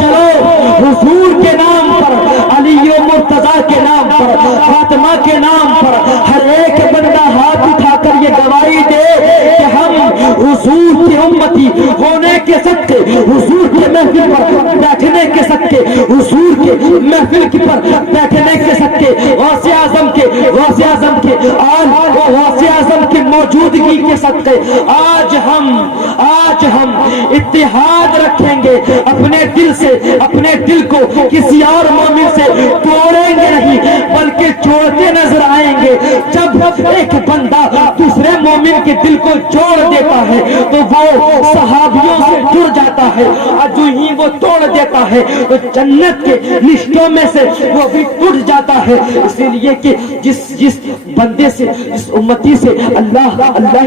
चलो हुजूर के नाम पर, अली और मुर्तजा के नाम पर, फातिमा के नाम पर हर एक बंदा हाथ उठाकर ये गवाही दे कि हम हुजूर की उम्मती होने के सदके, हुजूर के महफिल पर बैठने के सदके, हुजूर के महफिल पर बैठने के सदके, गौसे आजम के गौसे आजम की मौजूदगी के सदके आज हम इत्तेहाद रखेंगे अपने दिल से, अपने दिल को किसी और मोमिन से तोड़ेंगे नहीं बल्कि जोड़ते नजर आएंगे। जब एक बंदा दूसरे मोमिन के दिल को जोड़ देता है तो वो सहाबियों से जुड़ जाता है, और जो ही वो तोड़ देता है तो जन्नत के रिश्तों में से वो भी टूट जाता है। इसीलिए कि जिस बंदे से, जिस उम्मती से अल्लाह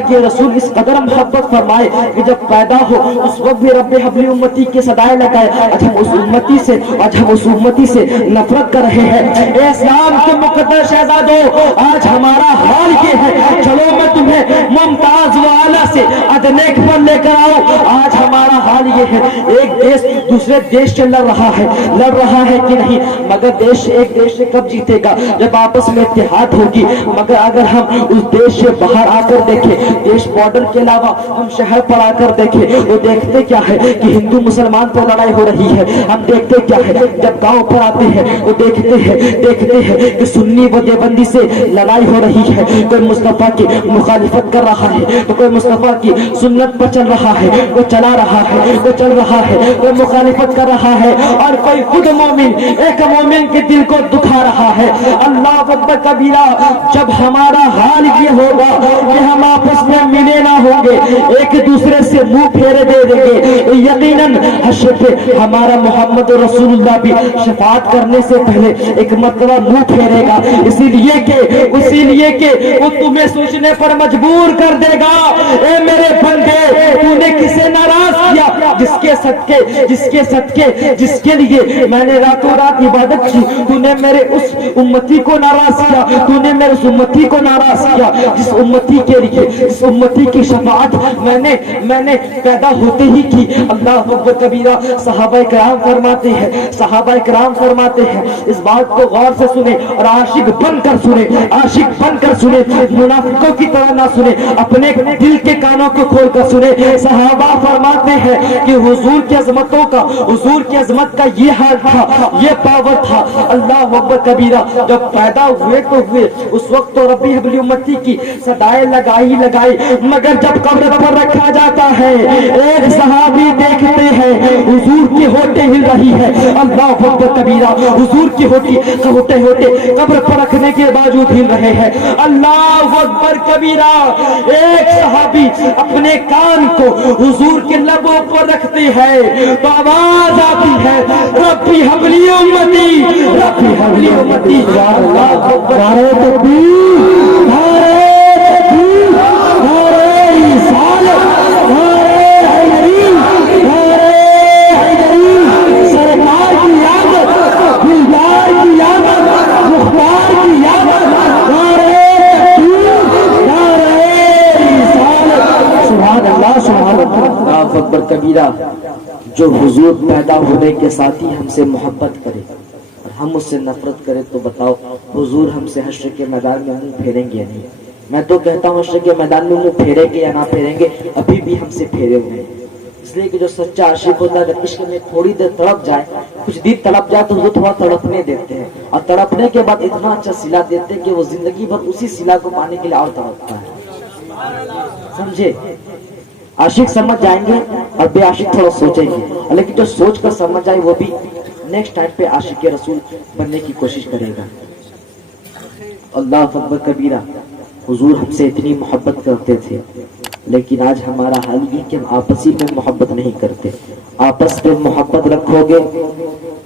के रसूल इस कदर मोहब्बत फरमाए कि जब पैदा हो उस वक्त भी रब्बे हबली उम्मती के सदाए लगाए, आज हम उस उम्मती से नफरत कर रहे हैं। इस्लाम के मुकद्दस शहजादों, आज हमारा हाल ये है, चलो मैं तुम्हें मुमताज वाला से अदनेक पर लेकर आओ। आज हमारा हाल ये है, एक देश दूसरे देश से लड़ रहा है कि नहीं, मगर देश एक देश से कब जीतेगा, जब आपस में इत्तेहाद होगी। मगर अगर हम उस देश से बाहर आकर देखें, देश बॉर्डर के अलावा हम शहर पर आकर देखें, वो देखते क्या है कि हिंदू मुसलमान पर लड़ाई हो रही है। हम देखते क्या है, जब गांव पर आते हैं वो देखते हैं कि सुन्नी व देवबंदी से लड़ाई हो रही है। कोई मुस्तफा की मुखालिफत कर रहा है तो कोई मुस्तफा की सुन्नत पर चल रहा है, वो चला रहा है, वो चल रहा है, कोई मुखालिफत कर रहा है, और कोई खुद मोमिन एक मोमिन के दिल को दुखा रहा है। अल्लाह अकबर कबीरा। जब हमारा हाल ये होगा कि हम आपस में मिले ना होंगे, एक दूसरे से मुंह फेरे दे देंगे, यकीनन हश्र पे हमारा मोहम्मद रसूलुल्लाह भी शफाअत करने से पहले एक मरतबा मुंह फेरेगा। इसीलिए के वो तुम्हें सोचने पर मजबूर कर देगा। ए मेरे बंदे, तूने किसे नाराज किया? जिसके लिए मैंने रातों रात इबादत की, तूने मेरे उस उम्मती को नाराज किया, तूने मेरे उस उम्मती को नाराज किया जिस उम्मती के लिए, जिस उम्मती की शफाअत मैंने पैदा होते ही की। अल्लाह अकबर कबीरा। सहाबा किराम फरमाते हैं, इस बात को गौर से सुने और आशिक बनकर सुने, मुनाफिकों की तरह ना सुने, अपने दिल के कानों को खोलकर सुने। सहाबा फरमाते हैं कि हुजूर की अजमत का ये हाल था, ये पावर था। अल्लाह अकबर कबीरा। जब पैदा हुए तो हुए, उस वक्त तो रब्बी हबली उम्मती की सदाएं लगाई, मगर जब कब्र पर रखा जाता है, एक सहाबी देखते हैं हुजूर की होठें हिल रही है। अल्लाह अकबर कबीरा। हुजूर की होठे कब्र पर रखने के बावजूद हिल रहे हैं। अल्लाह अकबर कबीरा। एक सहाबी अपने कान को हुजूर के लबों पर रखते हैं तो आवाज आती है, रब्बी हबली उम्मती, रब्बी हबली उम्मती। अल्लाह अकबर। नारे तकबीर, नारे तकबीर, नारे रिसालत, नारे हैदरी, नारे हैदरी। सरकार की याद, दिलदार की याद, मुख्तार की याद, नारे तकबीर, नारे रिसालत। सुभान अल्लाह, सुभान अल्लाह। अकबर कबीरा। जो हुजूर पैदा होने के साथ ही हमसे मोहब्बत करे और हम उससे नफरत करें तो बताओ हुजूर हमसे हश्र के मैदान में मुंह फेरेंगे या नहीं? मैं तो कहता हूँ हश्र के मैदान में मुंह फेरेंगे या ना फेरेंगे, अभी भी हमसे फेरे हुए हैं। इसलिए कि जो सच्चा आशिक होता है, अगर इश्क में थोड़ी देर तड़प जाए, कुछ दिन तड़प जाए तो वो थोड़ा तड़पने देते हैं, और तड़पने के बाद इतना अच्छा सिला देते हैं कि वो जिंदगी भर उसी सिला को पाने के लिए और तड़पता है। समझे? आशिक समझ जाएंगे और बेआशिक थोड़ा सोचेंगे, लेकिन जो सोच कर समझ जाए वो भी नेक्स्ट टाइम पे आशिक के रसूल बनने की कोशिश करेगा। अल्लाह अकबर कबीरा। हुजूर हमसे इतनी मोहब्बत करते थे, लेकिन आज हमारा हाल ये कि हम आपसी में मोहब्बत नहीं करते। आपस में मोहब्बत रखोगे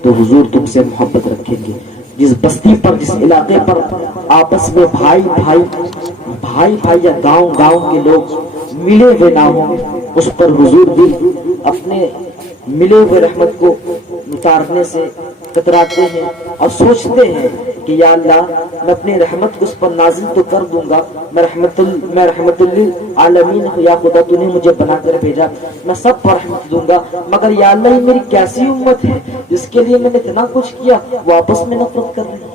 तो हुजूर तुमसे मोहब्बत रखेंगे। जिस बस्ती पर, जिस इलाके पर आपस में भाई भाई या गांव के लोग मिले हुए ना हो, उस पर हुजूर भी अपने मिले हुए रहमत को उतारने से कतराते हैं और सोचते हैं کہ یا اللہ میں اپنی رحمت کو اس پر نازل تو کر دوں گا، میں رحمت للعالمین ہوں یا خدا تو نے مجھے بنا کر بھیجا، میں سب پر رحمت دوں گا، مگر یا اللہ یہ میری کیسی امت ہے جس کے لیے میں نے اتنا کچھ کیا وہ آپس میں نفرت کر رہی ہے۔